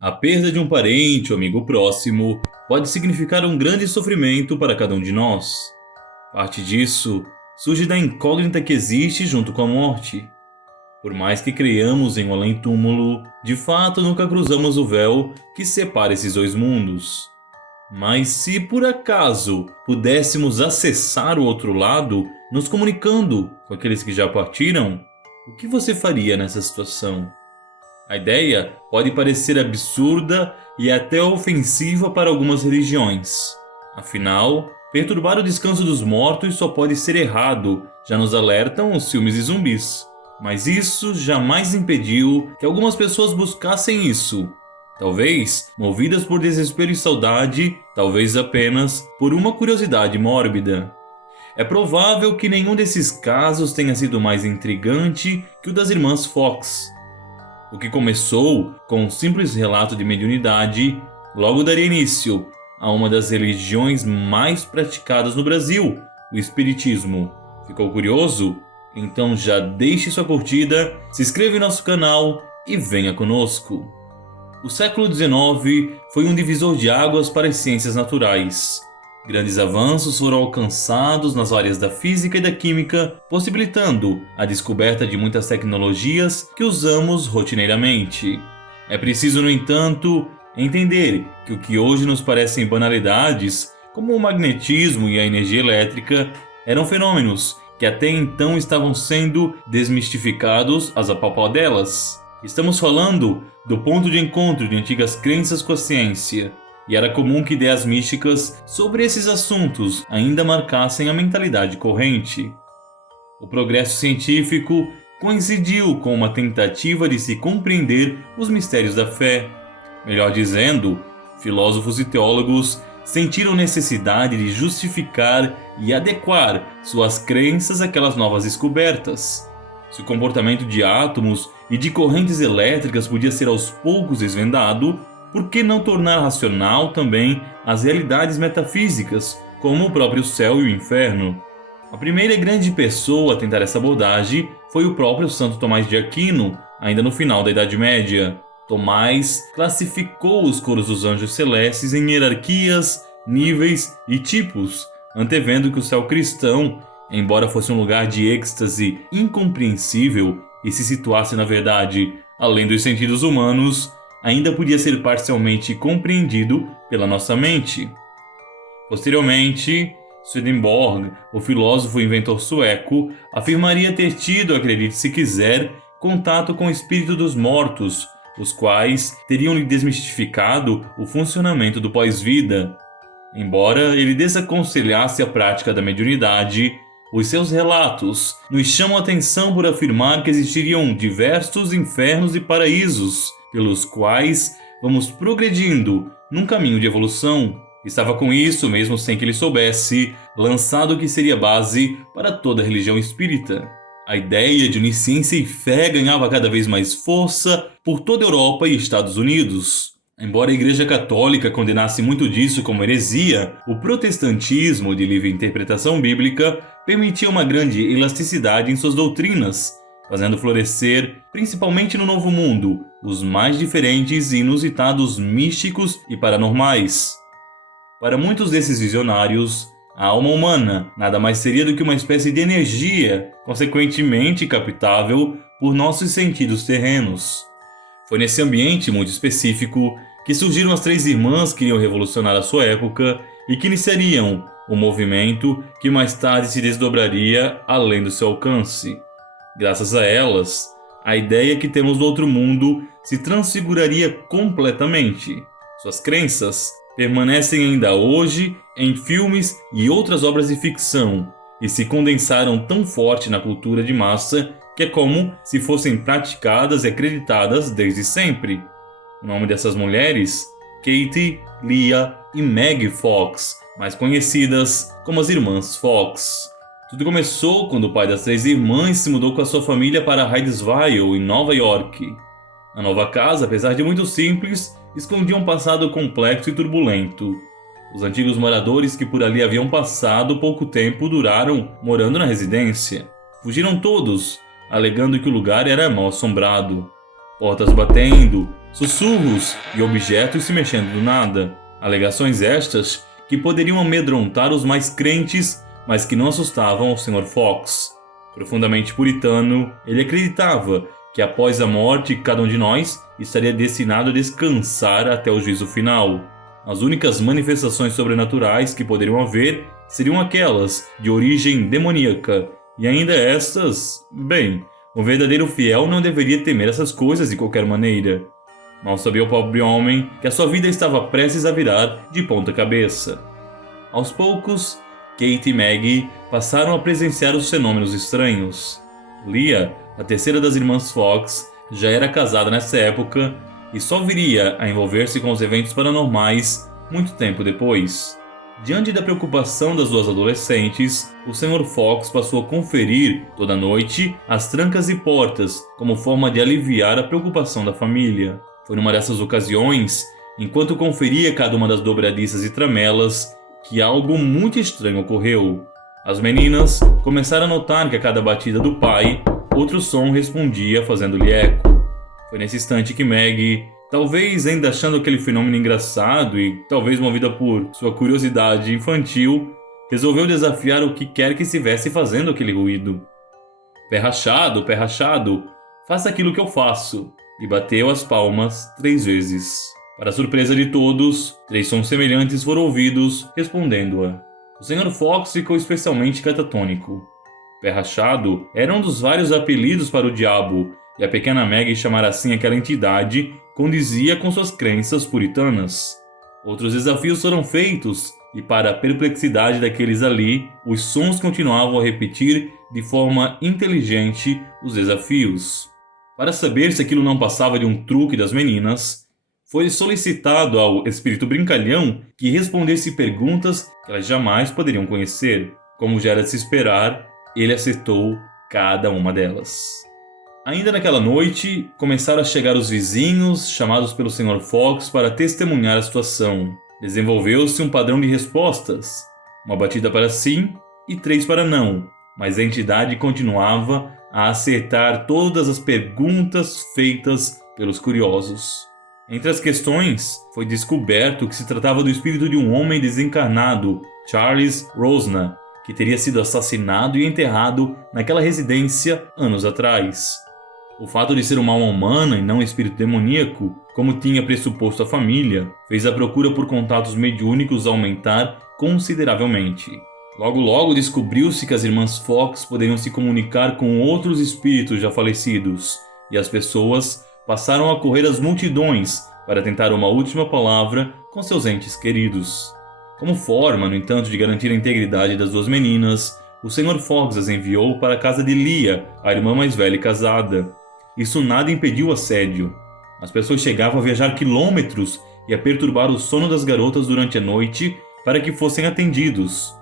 A perda de um parente ou amigo próximo pode significar um grande sofrimento para cada um de nós. Parte disso surge da incógnita que existe junto com a morte. Por mais que creiamos em um além-túmulo, de fato nunca cruzamos o véu que separa esses dois mundos. Mas se por acaso pudéssemos acessar o outro lado, nos comunicando com aqueles que já partiram, o que você faria nessa situação? A ideia pode parecer absurda e até ofensiva para algumas religiões. Afinal, perturbar o descanso dos mortos só pode ser errado, já nos alertam os filmes de zumbis. Mas isso jamais impediu que algumas pessoas buscassem isso. Talvez movidas por desespero e saudade, talvez apenas por uma curiosidade mórbida. É provável que nenhum desses casos tenha sido mais intrigante que o das irmãs Fox. O que começou com um simples relato de mediunidade, logo daria início a uma das religiões mais praticadas no Brasil, o Espiritismo. Ficou curioso? Então já deixe sua curtida, se inscreva em nosso canal e venha conosco. O século XIX foi um divisor de águas para as ciências naturais. Grandes avanços foram alcançados nas áreas da física e da química, possibilitando a descoberta de muitas tecnologias que usamos rotineiramente. É preciso, no entanto, entender que o que hoje nos parecem banalidades, como o magnetismo e a energia elétrica, eram fenômenos que até então estavam sendo desmistificados às apalpadelas. Estamos falando do ponto de encontro de antigas crenças com a ciência. E era comum que ideias místicas sobre esses assuntos ainda marcassem a mentalidade corrente. O progresso científico coincidiu com uma tentativa de se compreender os mistérios da fé. Melhor dizendo, filósofos e teólogos sentiram necessidade de justificar e adequar suas crenças àquelas novas descobertas. Se o comportamento de átomos e de correntes elétricas podia ser aos poucos desvendado, por que não tornar racional também as realidades metafísicas, como o próprio céu e o inferno? A primeira grande pessoa a tentar essa abordagem foi o próprio Santo Tomás de Aquino, ainda no final da Idade Média. Tomás classificou os coros dos anjos celestes em hierarquias, níveis e tipos, antevendo que o céu cristão, embora fosse um lugar de êxtase incompreensível e se situasse na verdade além dos sentidos humanos, ainda podia ser parcialmente compreendido pela nossa mente. Posteriormente, Swedenborg, o filósofo e inventor sueco, afirmaria ter tido, acredite se quiser, contato com o espírito dos mortos, os quais teriam lhe desmistificado o funcionamento do pós-vida. Embora ele desaconselhasse a prática da mediunidade, os seus relatos nos chamam a atenção por afirmar que existiriam diversos infernos e paraísos, pelos quais vamos progredindo num caminho de evolução. Estava com isso, mesmo sem que ele soubesse, lançado o que seria base para toda a religião espírita. A ideia de onisciência e fé ganhava cada vez mais força por toda a Europa e Estados Unidos. Embora a Igreja Católica condenasse muito disso como heresia, o protestantismo, de livre interpretação bíblica, permitia uma grande elasticidade em suas doutrinas, fazendo florescer, principalmente no Novo Mundo, os mais diferentes e inusitados místicos e paranormais. Para muitos desses visionários, a alma humana nada mais seria do que uma espécie de energia, consequentemente captável por nossos sentidos terrenos. Foi nesse ambiente muito específico que surgiram as três irmãs que iriam revolucionar a sua época e que iniciariam o movimento que mais tarde se desdobraria além do seu alcance. Graças a elas, a ideia que temos do outro mundo se transfiguraria completamente. Suas crenças permanecem ainda hoje em filmes e outras obras de ficção e se condensaram tão forte na cultura de massa que é como se fossem praticadas e acreditadas desde sempre. O nome dessas mulheres? Katie, Leah e Maggie Fox, mais conhecidas como as Irmãs Fox. Tudo começou quando o pai das três irmãs se mudou com a sua família para Hydesville, em Nova York. A nova casa, apesar de muito simples, escondia um passado complexo e turbulento. Os antigos moradores que por ali haviam passado pouco tempo duraram morando na residência. Fugiram todos, alegando que o lugar era mal assombrado. Portas batendo, sussurros e objetos se mexendo do nada. Alegações estas que poderiam amedrontar os mais crentes, mas que não assustavam ao Sr. Fox. Profundamente puritano, ele acreditava que após a morte cada um de nós estaria destinado a descansar até o juízo final. As únicas manifestações sobrenaturais que poderiam haver seriam aquelas de origem demoníaca, e ainda estas, bem, o verdadeiro fiel não deveria temer essas coisas de qualquer maneira. Mal sabia o pobre homem que a sua vida estava prestes a virar de ponta cabeça. Aos poucos, Kate e Maggie passaram a presenciar os fenômenos estranhos. Leah, a terceira das irmãs Fox, já era casada nessa época e só viria a envolver-se com os eventos paranormais muito tempo depois. Diante da preocupação das duas adolescentes, o Sr. Fox passou a conferir toda noite as trancas e portas como forma de aliviar a preocupação da família. Foi numa dessas ocasiões, enquanto conferia cada uma das dobradiças e tramelas, que algo muito estranho ocorreu. As meninas começaram a notar que a cada batida do pai, outro som respondia fazendo-lhe eco. Foi nesse instante que Maggie, talvez ainda achando aquele fenômeno engraçado e talvez movida por sua curiosidade infantil, resolveu desafiar o que quer que estivesse fazendo aquele ruído. Pé rachado, faça aquilo que eu faço. E bateu as palmas 3 vezes. Para a surpresa de todos, 3 sons semelhantes foram ouvidos, respondendo-a. O Sr. Fox ficou especialmente catatônico. Pé rachado era um dos vários apelidos para o diabo, e a pequena Maggie chamar assim aquela entidade condizia com suas crenças puritanas. Outros desafios foram feitos, e para a perplexidade daqueles ali, os sons continuavam a repetir de forma inteligente os desafios. Para saber se aquilo não passava de um truque das meninas, foi solicitado ao espírito brincalhão que respondesse perguntas que elas jamais poderiam conhecer. Como já era de se esperar, ele acertou cada uma delas. Ainda naquela noite, começaram a chegar os vizinhos, chamados pelo Sr. Fox para testemunhar a situação. Desenvolveu-se um padrão de respostas, uma batida para sim e 3 para não, mas a entidade continuava a acertar todas as perguntas feitas pelos curiosos. Entre as questões, foi descoberto que se tratava do espírito de um homem desencarnado, Charles Rosna, que teria sido assassinado e enterrado naquela residência anos atrás. O fato de ser uma alma humana e não um espírito demoníaco, como tinha pressuposto a família, fez a procura por contatos mediúnicos aumentar consideravelmente. Logo descobriu-se que as irmãs Fox poderiam se comunicar com outros espíritos já falecidos, e as pessoas passaram a correr às multidões para tentar uma última palavra com seus entes queridos. Como forma, no entanto, de garantir a integridade das duas meninas, o Sr. Fox as enviou para a casa de Leah, a irmã mais velha e casada. Isso nada impediu o assédio. As pessoas chegavam a viajar quilômetros e a perturbar o sono das garotas durante a noite para que fossem atendidos.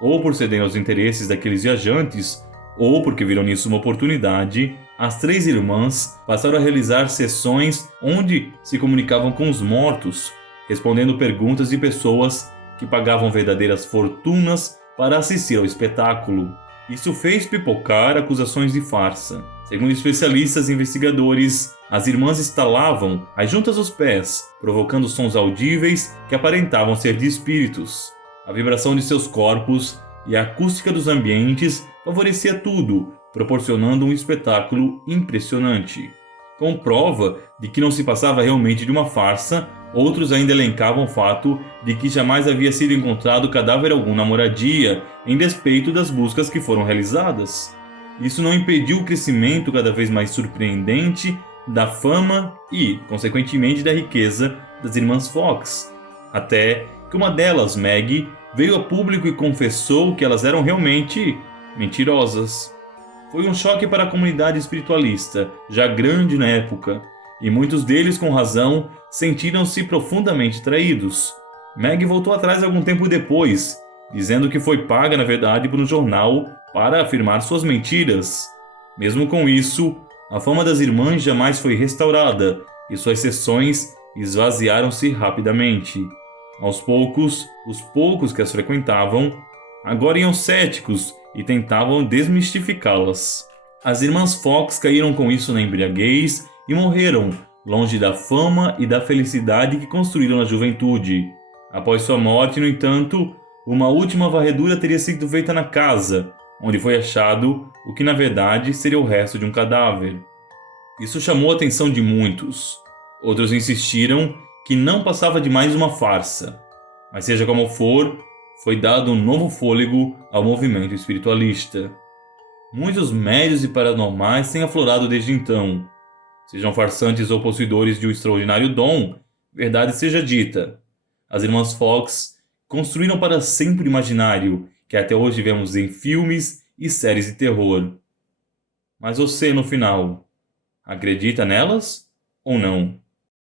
Ou por cederem aos interesses daqueles viajantes, ou porque viram nisso uma oportunidade, as 3 irmãs passaram a realizar sessões onde se comunicavam com os mortos, respondendo perguntas de pessoas que pagavam verdadeiras fortunas para assistir ao espetáculo. Isso fez pipocar acusações de farsa. Segundo especialistas e investigadores, as irmãs estalavam as juntas dos pés, provocando sons audíveis que aparentavam ser de espíritos. A vibração de seus corpos e a acústica dos ambientes favorecia tudo, proporcionando um espetáculo impressionante. Com prova de que não se passava realmente de uma farsa, outros ainda elencavam o fato de que jamais havia sido encontrado cadáver algum na moradia, em despeito das buscas que foram realizadas. Isso não impediu o crescimento cada vez mais surpreendente da fama e, consequentemente, da riqueza das irmãs Fox, até que uma delas, Maggie, veio a público e confessou que elas eram realmente mentirosas. Foi um choque para a comunidade espiritualista, já grande na época, e muitos deles, com razão, sentiram-se profundamente traídos. Maggie voltou atrás algum tempo depois, dizendo que foi paga, na verdade, por um jornal para afirmar suas mentiras. Mesmo com isso, a fama das irmãs jamais foi restaurada e suas sessões esvaziaram-se rapidamente. Aos poucos, os poucos que as frequentavam agora iam céticos e tentavam desmistificá-las. As irmãs Fox caíram com isso na embriaguez e morreram longe da fama e da felicidade que construíram na juventude. Após sua morte, no entanto, uma última varredura teria sido feita na casa, onde foi achado o que na verdade seria o resto de um cadáver. Isso chamou a atenção de muitos. Outros insistiram que não passava de mais uma farsa. Mas seja como for, foi dado um novo fôlego ao movimento espiritualista. Muitos médiuns e paranormais têm aflorado desde então. Sejam farsantes ou possuidores de um extraordinário dom, verdade seja dita. As irmãs Fox construíram para sempre o imaginário que até hoje vemos em filmes e séries de terror. Mas você, no final, acredita nelas ou não?